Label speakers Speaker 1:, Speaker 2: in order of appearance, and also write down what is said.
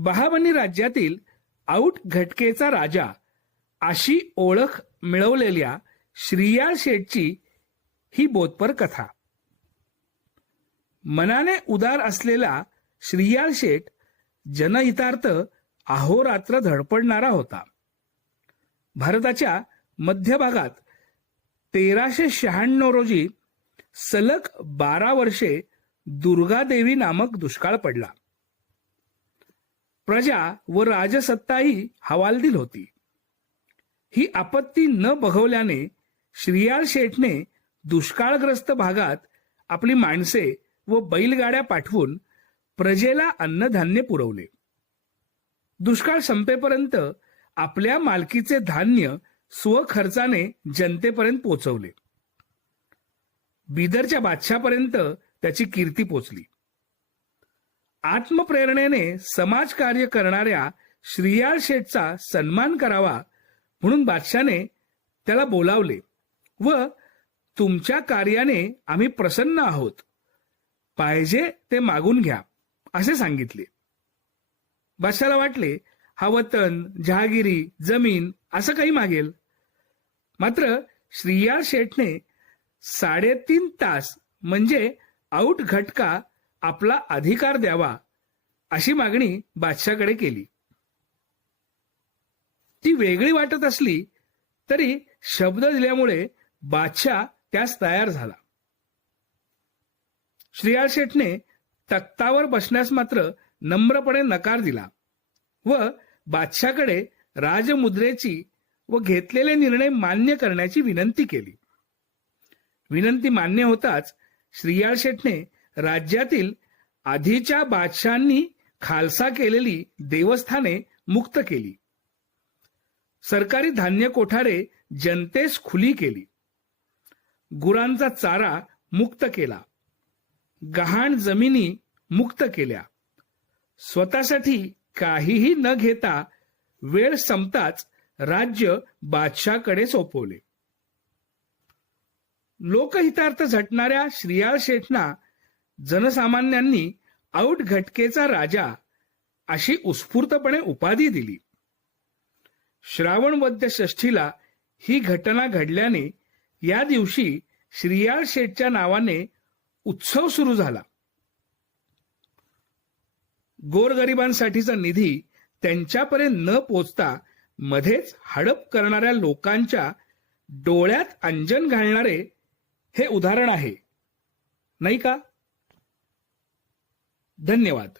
Speaker 1: बहाबनी राज्यातील आऊट घटकेचा राजा अशी ओळख मिळवलेल्या श्रीयाळ शेठची ही बोधपर कथा. मनाने उदार असलेला श्रीयाळ शेठ जनहितार्थ अहोरात्र धडपडणारा होता. भारताच्या मध्य भागात तेराशे शहाण्णव रोजी सलग बारा वर्षे दुर्गादेवी नामक दुष्काळ पडला. प्रजा व राजसत्ताही हवालदिल होती. ही आपत्ती न बघवल्याने श्रीयाळ शेठने दुष्काळग्रस्त भागात आपली माणसे व बैलगाड्या पाठवून प्रजेला अन्नधान्य पुरवले. दुष्काळ संपेपर्यंत आपल्या मालकीचे धान्य स्वखर्चाने जनतेपर्यंत पोचवले. बिदरच्या बादशापर्यंत त्याची कीर्ती पोचली. आत्मप्रेरणेने समाजकार्य करणाऱ्या श्रीयाळ शेठचा सन्मान करावा म्हणून बादशाने त्याला बोलावले व तुमच्या कार्याने आम्ही प्रसन्न आहोत. पाहिजे ते मागून घ्या असे सांगितले. बादशाला वाटले हा वतन जहागिरी जमीन असं काही मागेल. मात्र श्रीयाळ शेठने साडेतीन तास म्हणजे आऊट घटका आपला अधिकार द्यावा अशी मागणी बादशाकडे केली. ती वेगळी वाटत असली तरी शब्द दिल्यामुळे बादशाह त्यास तयार झाला. श्रीयाळ शेठने तख्तावर बसण्यास मात्र नम्रपणे नकार दिला व बादशाकडे राजमुद्रेची व घेतलेले निर्णय मान्य करण्याची विनंती केली. विनंती मान्य होताच श्रीयाळ शेठने राज्यातील आधीच्या बादशांनी खालसा केलेली देवस्थाने मुक्त केली. सरकारी धान्य कोठारे जनतेस खुली केली. गुरांचा चारा मुक्त केला. गहाण जमिनी मुक्त केल्या. स्वतःसाठी काहीही न घेता वेळ संपताच राज्य बादशाकडे सोपवले. लोकहितार्थ झटणाऱ्या श्रियाळ शेठना जनसामान्यांनी आउट घटकेचा राजा अशी उत्स्फूर्तपणे उपाधी दिली. श्रावण वद्य षष्ठीला ही घटना घडल्याने या दिवशी श्रीयाळ शेठच्या नावाने उत्सव सुरू झाला. गोरगरिबांसाठीचा निधी त्यांच्यापर्यंत न पोचता मध्येच हडप करणाऱ्या लोकांच्या डोळ्यात अंजन घालणारे हे उदाहरण आहे. नाही का? धन्यवाद.